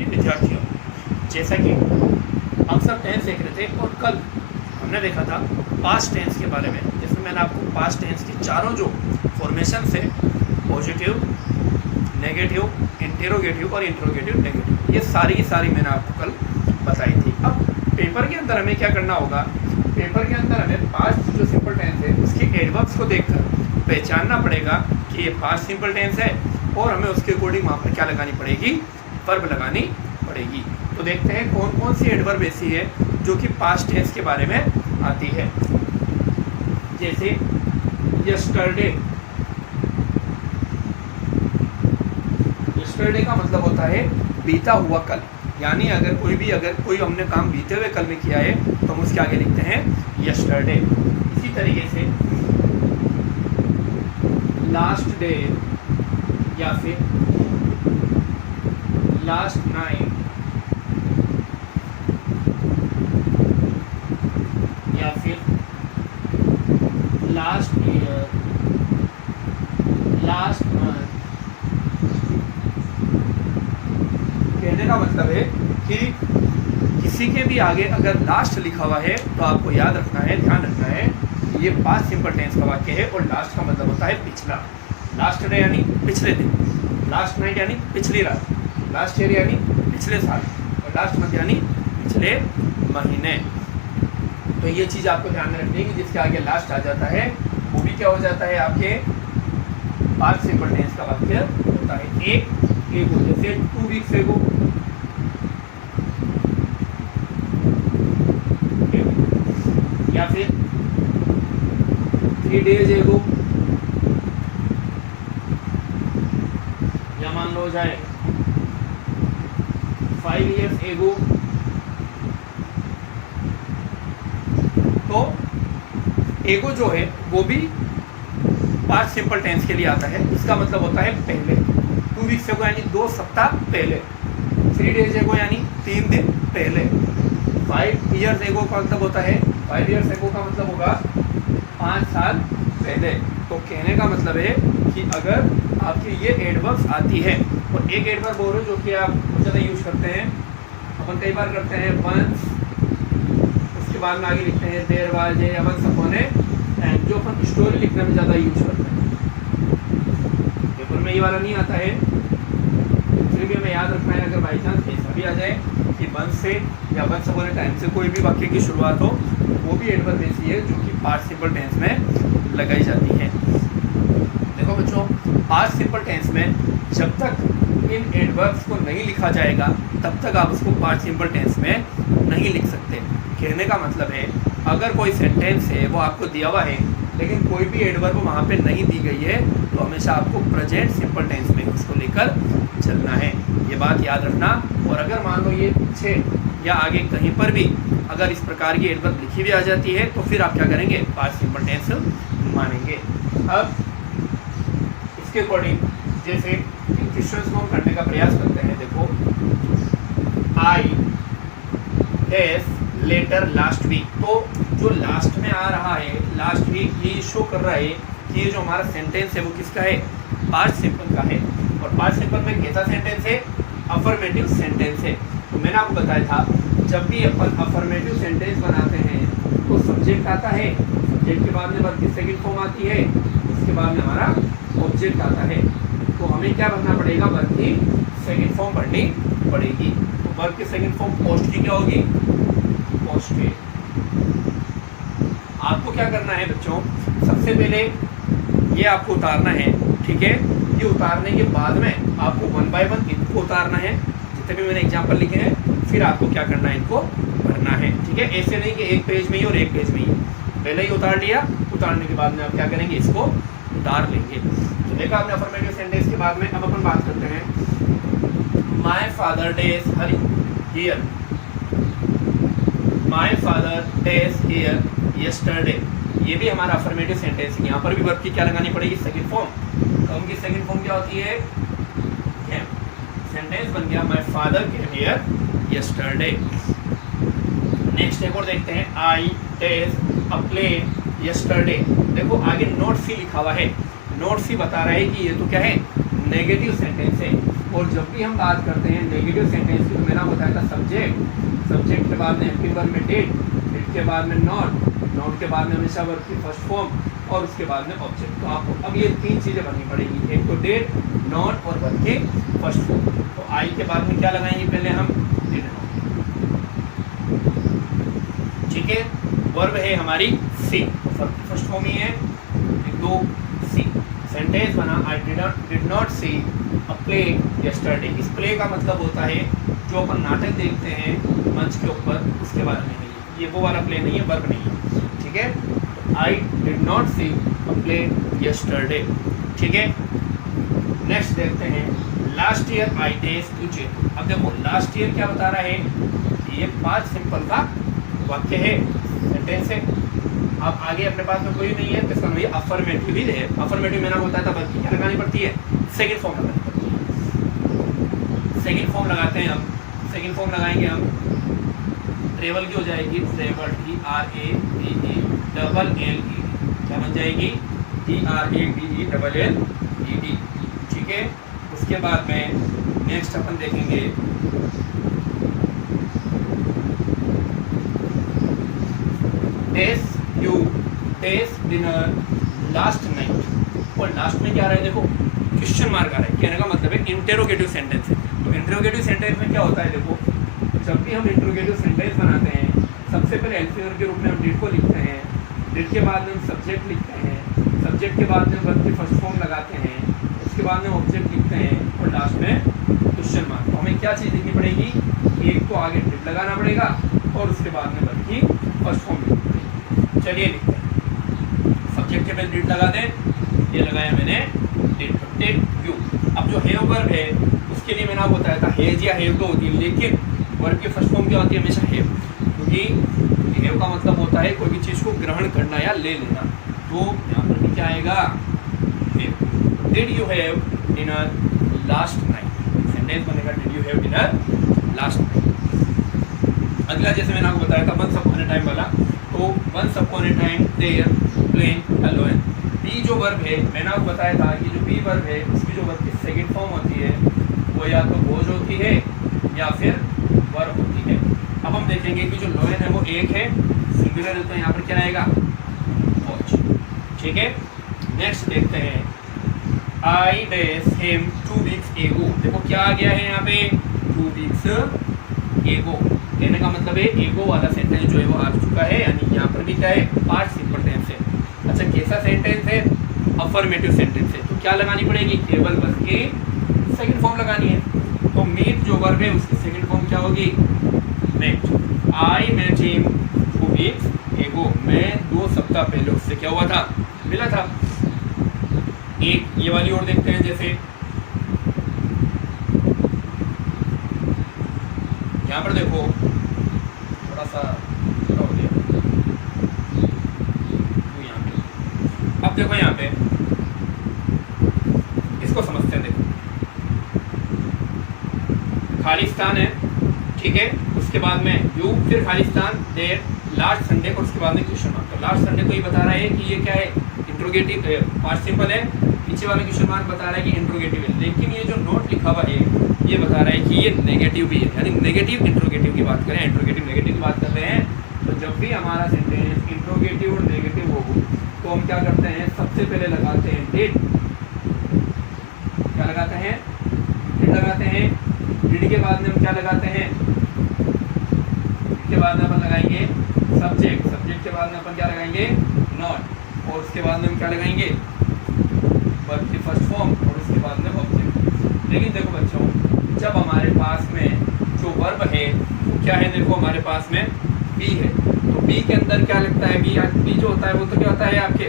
विद्यार्थियों, जैसा कि हम सब टेंस देख रहे थे और कल हमने देखा था पास्ट टेंस के बारे में, जिसमें मैंने आपको पास्ट टेंस की चारों जो फॉर्मेशन है, पॉजिटिव, नेगेटिव, इंटेरोगेटिव और इंट्रोगेटिव नेगेटिव, ये सारी की सारी मैंने आपको कल बताई थी। अब पेपर के अंदर हमें क्या करना होगा, पेपर के अंदर हमें पास्ट जो सिंपल टेंस है उसके एडवर्ब्स को देखकर पहचानना पड़ेगा कि ये पास्ट सिंपल टेंस है और हमें उसके अकॉर्डिंग वहाँ पर क्या लगानी पड़ेगी, वर्ब लगानी पड़ेगी। तो देखते हैं कौन कौन सी एडवर्ब ऐसी है जो कि पास्ट टेंस के बारे में आती है। जैसे यस्टरडे, यस्टरडे का मतलब होता है बीता हुआ कल, यानी अगर कोई हमने काम बीते हुए कल में किया है तो हम उसके आगे लिखते हैं यस्टरडे। इसी तरीके से लास्ट डे या फिर लास्ट नाइट या फिर लास्ट ईयर, लास्ट मंथ। कहने का मतलब है कि किसी के भी आगे अगर लास्ट लिखा हुआ है तो आपको याद रखना है, ध्यान रखना है कि ये पास्ट सिंपल टेंस का वाक्य है और लास्ट का मतलब होता है पिछला। लास्ट डे यानी पिछले दिन, लास्ट नाइट यानी पिछली रात, लास्ट ईयर यानी पिछले साल और लास्ट मंथ यानी पिछले महीने। तो ये चीज़ आपको ध्यान में रखनी है कि जिसके आगे लास्ट आ जाता है वो भी क्या हो जाता है, आपके पास्ट सिंपल टेंस का वाक्य होता है। एक एगो, जैसे 2 वीक्स एगो, या फिर 3 डेज एगो, या मान लो जाए 5 years एगो। तो एगो जो है वो भी पास्ट सिंपल टेंस के लिए आता है। इसका मतलब होता है पहले। 2 वीक्स एगो यानी 2 सप्ताह पहले, 3 डेज एगो यानी 3 दिन पहले, 5 years एगो का मतलब होता है, 5 years एगो का मतलब होगा 5 साल पहले। तो कहने का मतलब है कि अगर आपकी ये एडवर्ब्स आती है और एक एडवर्ब और जो कि आप ज़्यादा यूज करते हैं, अपन कई बार करते हैं वंस, उसके बाद में आगे लिखते हैं there was a, once upon a, and जो अपन स्टोरी लिखने में ज़्यादा यूज करते हैं। पेपर में ये वाला नहीं आता है, फिर भी हमें याद रखना है अगर बाई चांस ऐसा भी आ जाए कि वंस से या वंस अपॉन ए टाइम से कोई भी वाक्य की शुरुआत हो, वो भी एडवर्ब ऐसी है जो कि पास्ट सिंपल टेंस में लगाई जाती है। देखो बच्चों, पास्ट सिंपल टेंस में जब तक इन एडवर्ब्स को नहीं लिखा जाएगा तब तक आप उसको पास्ट सिंपल टेंस में नहीं लिख सकते। कहने का मतलब है अगर कोई सेंटेंस है वो आपको दिया हुआ है लेकिन कोई भी एडवर्ब वहाँ पे नहीं दी गई है तो हमेशा आपको प्रेजेंट सिंपल टेंस में उसको लेकर चलना है, ये बात याद रखना। और अगर मान लो ये पीछे या आगे कहीं पर भी अगर इस प्रकार की एडवर्ब लिखी भी आ जाती है तो फिर आप क्या करेंगे, पास्ट सिंपल टेंस मानेंगे। अब इसके अकॉर्डिंग जैसे क्वेश्चंस को हम करने का प्रयास करते हैं। देखो, I dash letter last week, तो जो लास्ट में आ रहा है लास्ट वीक, ये शो कर रहा है कि ये जो हमारा सेंटेंस है वो किसका है, पास्ट सिंपल का है। और पास्ट सिंपल में कैसा सेंटेंस है, अफर्मेटिव सेंटेंस है। तो मैंने आपको बताया था जब भी अपन अफर्मेटिव सेंटेंस बनाते हैं तो सब्जेक्ट आता है, सब्जेक्ट के बाद में वर्ब की सेकंड फॉर्म आती है, उसके बाद में हमारा ऑब्जेक्ट आता है। तो हमें क्या भरना पड़ेगा, वर्ब की सेकंड फॉर्म भरनी पड़ेगी। तो वर्ब की सेकंड फॉर्म पोस्ट की क्या होगी, पोस्टेड। आपको क्या करना है बच्चों, सबसे पहले ये आपको उतारना है, ठीक है। ये उतारने के बाद में आपको 1 by 1 इनको उतारना है, जितने भी मैंने एग्जाम्पल लिखे हैं, फिर आपको क्या करना है, इनको भरना है, ठीक है। ऐसे नहीं कि एक पेज में ही और एक पेज में ही, पहले ही उतार लिया, उतारने के बाद में आप क्या करेंगे, इसको उतार लेंगे। तो देखा आपने अफर्मेटिव सेंटेंस के बाद में। अब अपन बात करते हैं my father days here, my father days here yesterday, ये भी हमारा अफर्मेटिव सेंटेंस है। यहाँ पर भी वर्ब की क्या लगानी पड़ेगी, सेकंड फॉर्म। तो उनकी सेकंड फॉर्म क्या होती है, सेंटेंस बन गया my father came here yesterday. Next एक और देखते हैं, आई टेस्ट अ प्लेन यस्टरडे। देखो आगे नोट सी लिखा हुआ है, नोट सी बता रहा है कि ये तो क्या है, नेगेटिव सेंटेंस है और जब भी हम बात करते हैं नेगेटिव सेंटेंस की तो मैंने बताया था सब्जेक्ट के बाद में एक्टिव वर्ब में डिड के बाद में नॉट के बाद में हमेशा वर्ब की फर्स्ट फॉर्म और उसके बाद में ऑब्जेक्ट। तो आपको अब ये 3 चीज़ें भरनी पड़ेगी, एक तो डिड, नॉट और वर्ब की फर्स्ट फॉर्म। तो आई के बाद में क्या लगाएंगे, पहले हम डिड नॉट, ठीक है। वर्ब है हमारी सी, तो वर्ब की फर्स्ट फॉर्म ही है 2 सी। सेंटेंस बना I did not see a play yesterday. इस प्ले का मतलब होता है जो अपन नाटक देखते हैं मंच के ऊपर, उसके बारे में है ये वो वाला प्ले नहीं है, वर्ब नहीं है, ठीक है। I did not see a play yesterday, ठीक है। नेक्स्ट देखते हैं last year I days to Jaipur. अब देखो लास्ट ईयर क्या बता रहा है, ये 5 सिंपल का वाक्य है, सेंटेंस है। अब आगे अपने पास में कोई नहीं है तो इसका मतलब अफर्मेटिव ही है। अफर्मेटिव मैंने बताया था बल्कि क्या लगानी पड़ती है, सेकंड फॉर्म लगानी पड़ती है। सेकंड फॉर्म लगाते हैं हम, सेकंड फॉर्म लगाएंगे हम, ट्रेवल की हो जाएगी ट्रेवल TRAVE डबल LED, क्या बन जाएगी TRAVE LLED, ठीक है। उसके बाद में नेक्स्ट अपन देखेंगे टेस्ट डिनर लास्ट नाइट। और लास्ट में क्या आ रहा है, देखो क्वेश्चन मार्क आ रहा है, कहने का मतलब है इंटेरोगेटिव सेंटेंस है। तो इंटेरोगेटिव सेंटेंस में क्या होता है, देखो जब भी हम इंटेरोगेटिव सेंटेंस बनाते हैं सबसे पहले एल्फियर के रूप में हम डिड को लिखते हैं, डिड के बाद में हम सब्जेक्ट लिखते हैं, सब्जेक्ट के बाद में वर्ब की फर्स्ट फॉर्म लगाते हैं, उसके बाद में ऑब्जेक्ट लिखते हैं और लास्ट में क्वेश्चन मार्क। तो हमें क्या चीज़ लिखनी पड़ेगी, एक तो आगे डिड लगाना पड़ेगा और उसके बाद में वर्ब की फर्स्ट फॉर्म लिखनी पड़ेगी। चलिए लिखते हैं, सब्जेक्ट के पहले डिड लगा दें, ये लगाया मैंने डिड यू। अब जो हैव वर्ब है उसके लिए मैंने आपको बताया था हैज या हैव तो होती है, लेकिन वर्ब की फर्स्ट फॉर्म क्या होती है, हमेशा हैव, क्योंकि हैव का मतलब होता है कोई भी चीज़ को ग्रहण करना या ले लेना। तो यहाँ पर भी क्या आएगा, have. Did you have dinner last night, sentence बनेगा did you have dinner last night. अगला जैसे मैंने आपको बताया था वंस अपॉन ए टाइम वाला, तो once upon a time there playing alone. Be जो वर्ब है मैंने आपको बताया था कि जो बी वर्ब है उसकी जो वर्ब की सेकंड फॉर्म होती है वो या तो वॉज होती है या फिर वर्ब होती है। अब हम देखेंगे कि जो लोयन है वो एक है, सिंगुलर है, तो यहाँ पर क्या आएगा, वॉच, ठीक है। नेक्स्ट देखते हैं आई डेज हिम 2 वीक्स एगो। देखो क्या आ गया है यहाँ पे, 2 वीक्स एगो, कहने का मतलब है एगो वाला सेंटेंस जो है वो आ चुका है, यानी यहाँ पर भी क्या है, पार्ट सिंपल टेंस है। अच्छा कैसा सेंटेंस है, अफर्मेटिव सेंटेंस है, तो क्या लगानी पड़ेगी, केवल बस की सेकंड फॉर्म लगानी है। तो मीट जो वर्ब है उसकी सेकंड फॉर्म क्या होगी, met. I met him 2 weeks ago, मैं 2 सप्ताह पहले उससे क्या हुआ था, मिला था। एक ये वाली और देखते हैं, जैसे यहाँ पर देखो थोड़ा सा हो गया, तो यहाँ पे अब देखो यहाँ पे इसको समझते हैं। देखो खालिस्तान है, ठीक है, उसके बाद में यू, फिर खालिस्तान, देर, लास्ट संडे और उसके बाद में क्वेश्चन मार्क। तो लास्ट संडे को ये बता रहा है कि ये क्या है, इंट्रोगेटिव पार्ट सिंपल है, पीछे वाला क्वेश्चन मार्क बता रहा है कि इंट्रोगेटिव है, लेकिन ये जो नोट लिखा हुआ है ये बता रहा है कि ये नेगेटिव भी है, यानी नेगेटिव इंट्रोगेटिव की बात करें, इंट्रोगेटिव नेगेटिव की बात कर रहे हैं। तो जब भी हमारा सेंटेंस इंट्रोगेटिव और नेगेटिव हो तो हम क्या करते हैं, सबसे पहले लगाते हैं डिड, क्या लगाते हैं, डिड लगाते हैं। डिड के बाद में हम क्या लगाते हैं, डिड के बाद में अपन लगाएंगे सब्जेक्ट, सब्जेक्ट के बाद में अपन क्या लगाएंगे, नॉट, और उसके बाद में हम क्या लगाएंगे, वर्ब की फर्स्ट फॉर्म और उसके बाद में ऑब्जेक्ट। लेकिन देखो बच्चों, जब हमारे पास में जो वर्ब है वो क्या है, देखो हमारे पास में बी है, तो बी के अंदर क्या लगता है, बी जो होता है वो तो क्या होता है आपके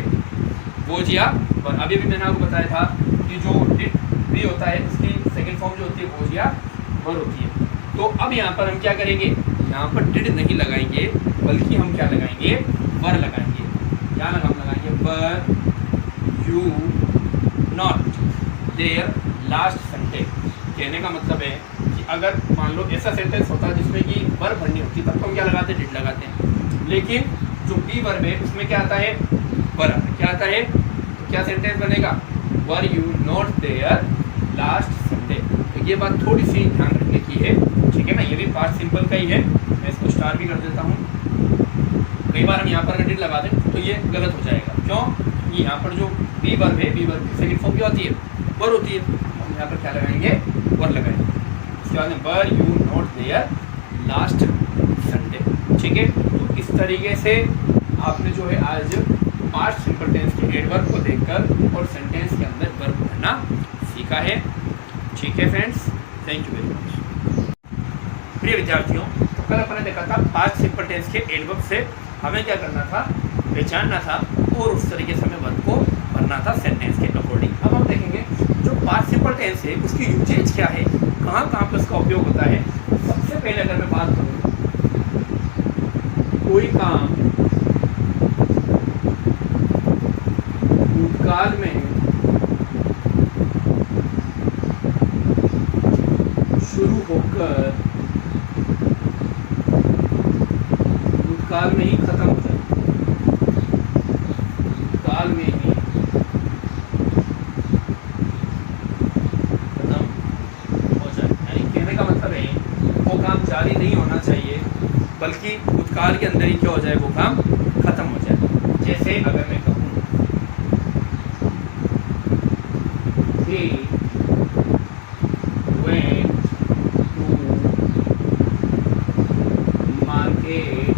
वोज या वर्ब। अभी भी मैंने आपको बताया था कि जो डिड बी होता है उसकी सेकंड फॉर्म जो होती है वोज या वर्ब होती है। तो अब यहाँ पर हम क्या करेंगे, यहाँ पर डिड नहीं लगाएंगे बल्कि हम क्या लगाएंगे, वर लगाएंगे। क्या हम लगाएंगे, were you not there last Sunday. कहने का मतलब है कि अगर मान लो ऐसा सेंटेंस होता जिसमें कि वर्ब भरनी होती तब तो हम क्या लगाते हैं, डिड लगाते हैं, लेकिन जो बी वर्ब है उसमें क्या आता है, वर आता है। क्या आता है, तो क्या सेंटेंस बनेगा, were you not there last Sunday. तो ये बात थोड़ी सी ध्यान रखने की है, ठीक है ना। ये भी पास्ट सिंपल का ही है, मैं इसको स्टार भी कर देता हूँ। कई बार हम यहाँ पर अगर डिड लगा दें तो ये गलत हो जाएगा। क्यों? ये यहाँ पर जो बी वर्ब है, बी वर्ब की सेकंड फॉर्म क्या होती है? वर होती है। हम यहाँ पर क्या लगाएंगे? वर लगाएंगे। उसके बाद में were you not there last Sunday, ठीक है। तो इस तरीके से आपने जो है आज पास्ट सिंपल टेंस के एडवर्ब को देखकर और सेंटेंस के अंदर वर्ब भरना सीखा है, ठीक है friends. Thank you very much. प्रिय विद्यार्थियों, तो कल अपने देखा था पास्ट सिंपल टेंस के एडवर्ब से हमें क्या करना था? पहचानना था और उस तरीके से हमें वर्ब को भरना था सेंटेंस के अकॉर्डिंग। अब हम देखेंगे जो पास्ट सिंपल टेंस है उसकी यूजेज क्या है, कहाँ कहाँ पर उसका उपयोग होता है। सबसे पहले अगर मैं बात करूँ, कोई काम भूतकाल में शुरू होकर भूतकाल में ही खत्म हो जाए, भूतकाल में ही खत्म हो जाए, यानी कहने का मतलब है वो काम जारी नहीं होना चाहिए, बल्कि भूतकाल के अंदर ही क्या हो जाए? वो काम खत्म हो जाए। जैसे अगर मैं कहूँ he went to market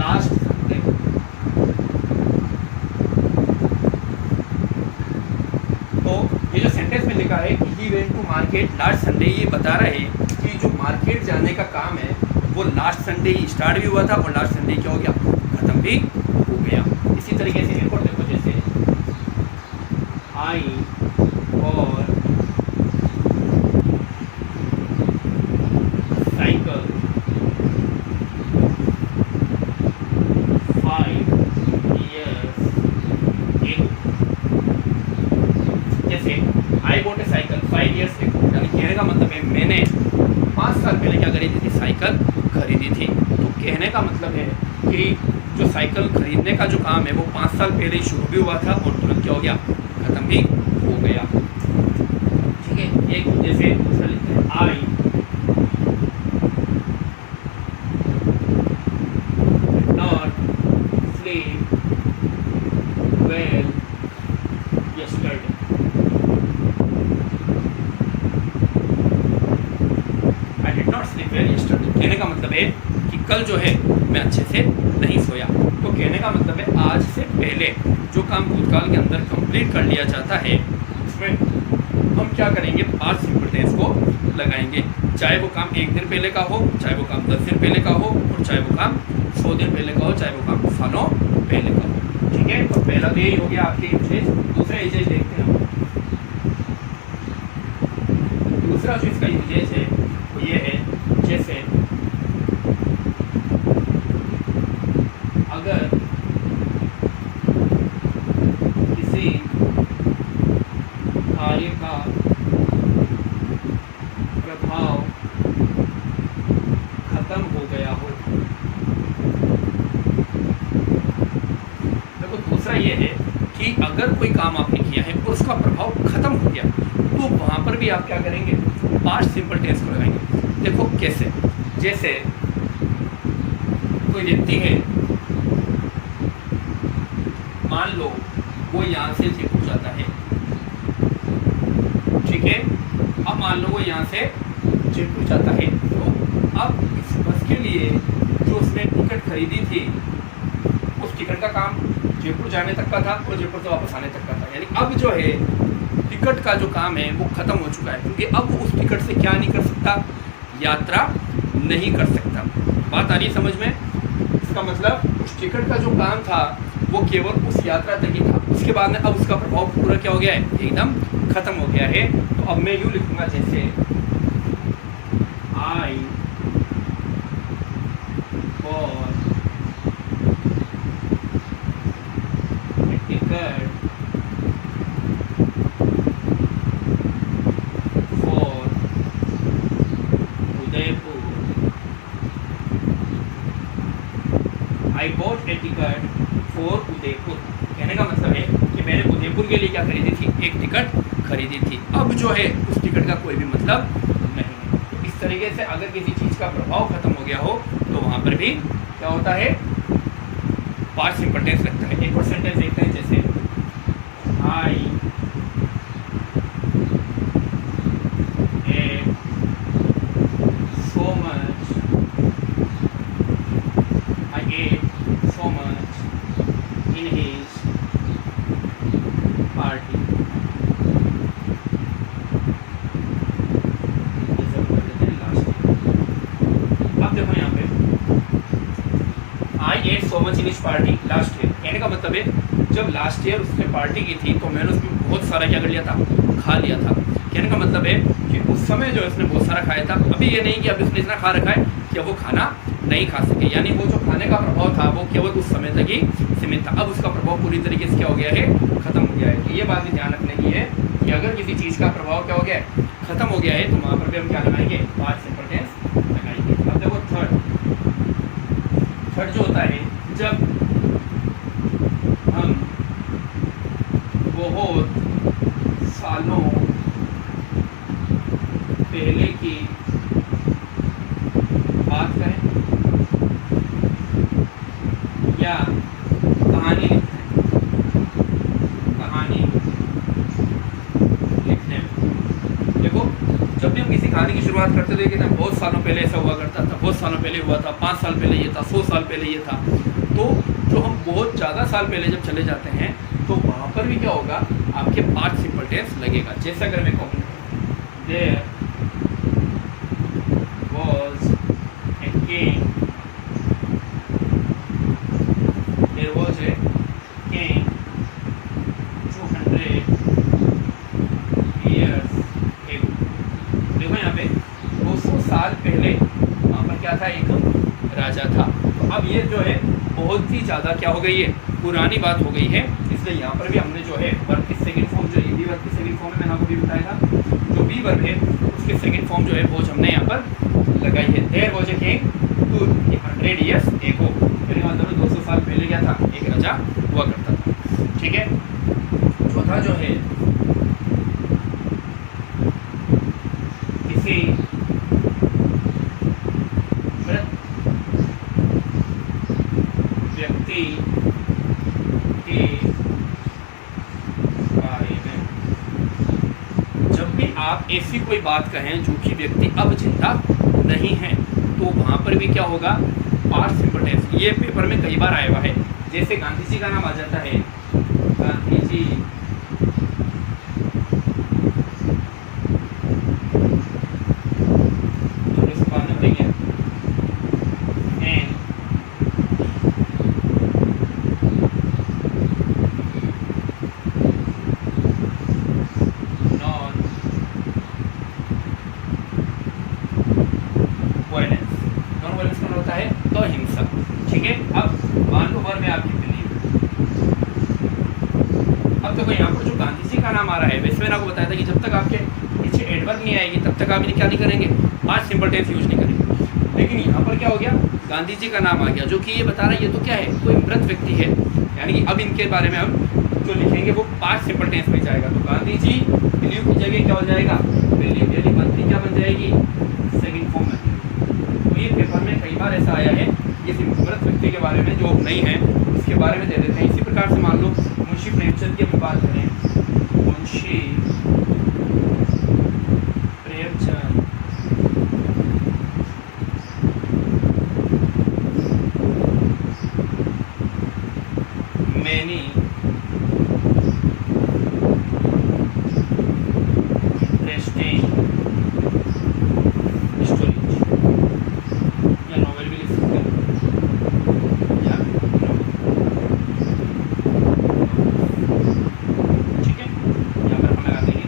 last Sunday, तो ये जो सेंटेंस में लिखा है कि he went to market last Sunday, ये बता रहा है कि जो मार्केट जाने का काम है वो लास्ट संडे ही स्टार्ट भी हुआ था और लास्ट संडे क्या हो गया? खत्म भी हो गया। इसी तरीके से एक और देखो, जैसे आई और साइकिल 5 years ago, जैसे I bought A cycle 5 years ago, यानी कहने का मतलब है मैंने 5 साल पहले क्या खरीदी थी? साइकिल खरीदी थी। तो कहने का मतलब है कि जो साइकिल खरीदने का जो काम है वो 5 साल पहले ही शुरू भी हुआ था और तुरंत क्या हो गया? खत्म भी हो गया, ठीक है। एक जैसे दूसरा लिखते हैं I not sleep well yesterday, I did not sleep well yesterday, कहने का मतलब है कि कल जो है मैं अच्छे से नहीं सोया। तो कहने का मतलब है आज से पहले जो काम भूतकाल के अंदर कंप्लीट कर लिया जाता है उसमें हम क्या करेंगे? पास्ट सिंपल टेंस को लगाएंगे, चाहे वो काम 1 दिन पहले का हो, चाहे वो काम 10 दिन पहले का हो, और चाहे वो काम 100 दिन पहले का हो, चाहे वो काम सालों पहले का हो, ठीक है। तो पहला तो यही हो गया आपके यूजेज। दूसरा यूजेज देखते हैं। दूसरा जो इसका यूजेज है वो ये है, जैसे अगर किसी कार्य का प्रभाव खत्म हो गया हो। देखो दूसरा ये है कि अगर कोई काम आपने किया है और उसका प्रभाव खत्म हो गया तो वहां पर भी आप क्या करेंगे? पास्ट सिंपल टेंस को लगाएंगे। देखो कैसे, जैसे कोई व्यक्ति है, मान लो वो यहाँ से जयपुर जाता है, ठीक है। अब मान लो वो यहाँ से जयपुर जाता है, तो अब इस बस के लिए जो उसने टिकट खरीदी थी उस टिकट का काम जयपुर जाने तक का था और जयपुर से वापस आने तक का था, यानी अब जो है टिकट का जो काम है वो खत्म हो चुका है, क्योंकि अब वो उस टिकट से क्या नहीं कर सकता? यात्रा नहीं कर सकता। बात आ रही है समझ में? इसका मतलब उस टिकट का जो काम था वो केवल उस यात्रा तक ही था, उसके बाद में अब उसका प्रभाव पूरा क्या हो गया है? एकदम खत्म हो गया है। तो अब मैं यूँ लिखूंगा, जैसे I bought A ticket for Udaipur, I bought A ticket for Udaipur. कहने का मतलब है कि मैंने उदयपुर के लिए क्या खरीदी थी? एक टिकट खरीदी थी। अब जो है उस टिकट का कोई भी मतलब नहीं है। तो इस तरीके से अगर किसी चीज़ का प्रभाव खत्म हो गया हो तो वहाँ पर भी क्या होता है, पास्ट सिंपल टेंस लगता है। एक और सेंटेंस देखते हैं, जैसे I ate so much, I ate so much in his party. अब देखो यहाँ पे I ate so much in his party last year, कहने का मतलब है जब लास्ट ईयर उसने पार्टी की थी तो मैंने उसमें बहुत सारा क्या कर लिया था, खा लिया था। कहने का मतलब है कि उस समय जो है उसने बहुत सारा खाया था। अभी ये नहीं कि अभी उसने इतना खा रखा है कि वो खाना नहीं खा सके, यानी वो जो खाने का प्रभाव था वो केवल उस समय तक ही सीमित था। अब उसका प्रभाव पूरी तरीके से क्या हो गया है, खत्म हो गया है। तो ये बात भी ध्यान रखने की है कि अगर किसी चीज़ का प्रभाव क्या हो गया है, खत्म हो गया है, तो वहाँ पर भी हम क्या लगाएंगे, पास्ट सिंपल टेंस लगाएंगे। अब देखो थर्ड जो होता है, जब हम बहुत सालों पहले की बात करें या कहानी लिखते हैं, कहानी लिखने में देखो जब भी हम किसी कहानी की शुरुआत करते थे कि ना बहुत सालों पहले ऐसा हुआ करता था, बहुत सालों पहले हुआ था, 5 साल पहले ये था, 100 साल पहले ये था। तो जो हम बहुत ज़्यादा साल पहले जब चले जाते हैं तो वहाँ पर भी क्या होगा, आपके पास्ट सिंपल टेंस लगेगा। जैसे अगर मैं कहूँ there was a king, there was a king 200 years ago। देखो यहाँ पे 200 साल पहले वहाँ पर क्या था, एक राजा था। तो अब ये जो है बहुत ही ज़्यादा क्या हो गई है, पुरानी बात हो गई है। इसलिए यहाँ पर भी हमने जो है वर्ब की सेकंड फॉर्म जो है, बी वर्ब की सेकंड फॉर्म में मैंने आपको भी बताया था, जो बी वर्ब है उसके सेकंड फॉर्म जो है वो हमने यहाँ पर लगाई है। There was a king 200 years ago, यानी मतलब 200 साल पहले क्या था, एक राजा हुआ करता था। ठीक है। चौथा जो है, किसी मृत व्यक्ति के बारे में, जब भी आप ऐसी कोई बात कहें जो कि व्यक्ति अब जिंदा नहीं है तो वहाँ पर भी क्या होगा, पास्ट सिंपल टेंस। ये पेपर में कई बार आया हुआ है। जैसे गांधी जी का नाम आ जाता है, गांधी जी नाम आ रहा है। वैसे मैंने आपको बताया था कि जब तक आपके पीछे एडवर्ब नहीं आएगी तब तक आप इन्हें क्या नहीं करेंगे, पास्ट सिंपल टेंस यूज नहीं करेंगे। लेकिन यहाँ पर क्या हो गया, गांधी जी का नाम आ गया, जो कि ये बता रहा है ये तो क्या है, कोई मृत व्यक्ति है, यानी कि अब इनके बारे में हम जो लिखेंगे वो पास्ट सिंपल टेंस में जाएगा। तो गांधी जी बिलीव की जगह क्या हो जाएगा, बिलीव, यानी मंत्री क्या बन जाएगी, सेकंड फॉर्म में। तो ये पेपर में कई बार ऐसा आया है, ये मृत व्यक्ति के बारे में जो नहीं है उसके बारे में दे देते हैं। इसी प्रकार से मान लो मुंशी प्रेमचंद की हम बात करें, Munshi Premchand many interesting stories, या नॉवेल भी लिख सकते हैं, या ठीक है, यहाँ पर हम लगा देंगे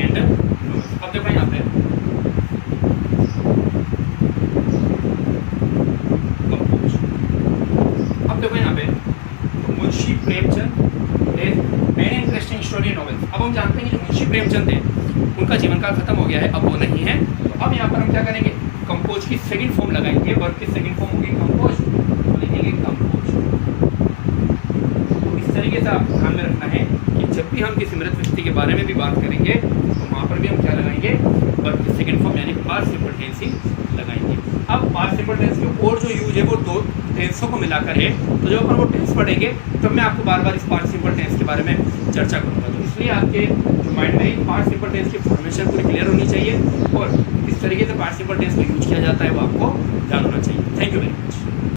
एंड नॉवेल्स। अब देखो यहाँ पे कंपोज, अब देखो यहाँ पे Munshi Premchand many interesting story novels. अब हम जानते हैं कि जो मुंशी प्रेमचंद है उनका जीवन काल खत्म हो गया है, अब वो नहीं है। तो अब यहाँ पर हम क्या करेंगे, कंपोज की सेकंड फॉर्म लगाएंगे, वर्ब की सेकंड फॉर्म होगी कंपोज, तो लिखेंगे कंपोज। तो इस तरीके से आपको ध्यान में रखना है कि जब भी हम किसी मृत व्यक्ति के बारे में भी बात करेंगे तो वहाँ पर भी हम क्या लगाएंगे, वर्ब सेकंड फॉर्म यानी पास्ट सिंपल टेंस ही लगाएंगे। अब पास्ट सिंपल टेंस के और जो यूज है वो दो टेंसों को मिलाकर है, तो जब अपन वो टेंस पढ़ेंगे तब मैं आपको बार बार इस पास्ट सिंपल टेंस के बारे में चर्चा करूँगा। तो इसलिए आपके जो माइंड में पास्ट सिंपल टेंस की फॉर्मेशन पूरी क्लियर होनी चाहिए और किस तरीके से पास्ट सिंपल टेंस को यूज किया जाता है वो आपको जान होना चाहिए। Thank you very much.